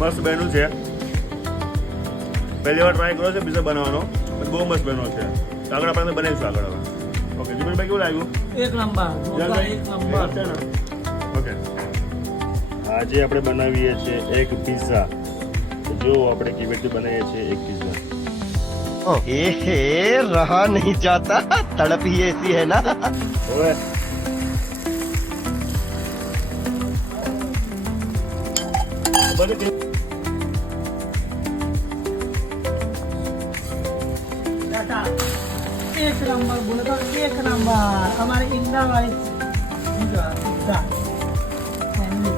મસ્ત બન્યું છે. પહેલી વાર ટ્રાય કર્યો છે પિઝા બનાવવાનો, પણ બહુ મસ્ત બન્યો છે. આગળ આપણે બનાવીશું આગળ હવે. ઓકે જીવનભાઈ કેવું લાગ્યું? એક નંબર, એક નંબર છે ને? ઓકે આજે આપણે બનાવીએ છીએ એક પિઝા. જો આપણે કેવી રીતે બનાવીએ છીએ એક પિઝા. रहा नहीं जाता, तड़प ही ऐसी है ना. હવે एक नंबर बोले तो एक नंबर हमारे इंडिया वाली पिज्जा फैमिली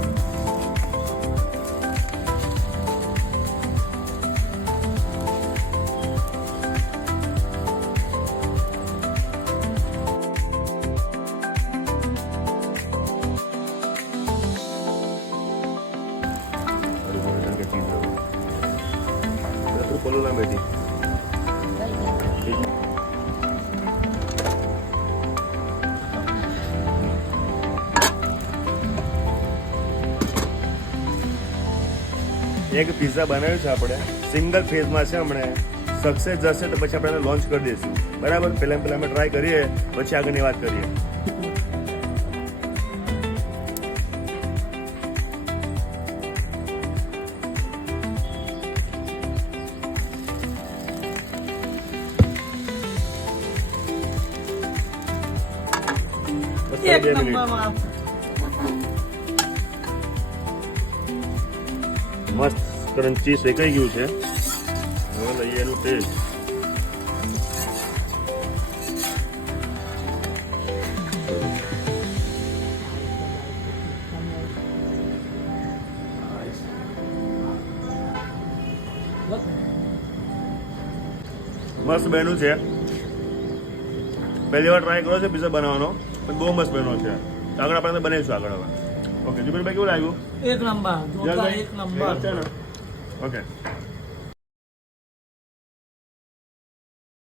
બોલો ના બેટી. એક પિઝા બનાવ્યું છે આપણે, સિંગલ ફેઝમાં છે. હમણાં સક્સેસ જશે તો પછી આપણે એને લોન્ચ કરી દઈશું. બરાબર, પહેલા અમે ટ્રાય કરીએ, પછી આગળની વાત કરીએ. एक नंबर મસ્ત ક્રન્ચી શેકાઈ ગયું છે. હવે લઈએ એનું ટેસ્ટ. મસ્ત બન્યું છે. પહેલી વાર ટ્રાય કર્યો છે પિઝા બનાવવાનો, પણ બહુ મસ્ત બન્યો છે. આગળ આપણે બનાવીશું આગળ હવે. ઓકે જીવનભાઈ કેવું લાગ્યું? एक नंबर જીવનભાઈ? एक नंबर છે ને? ઓકે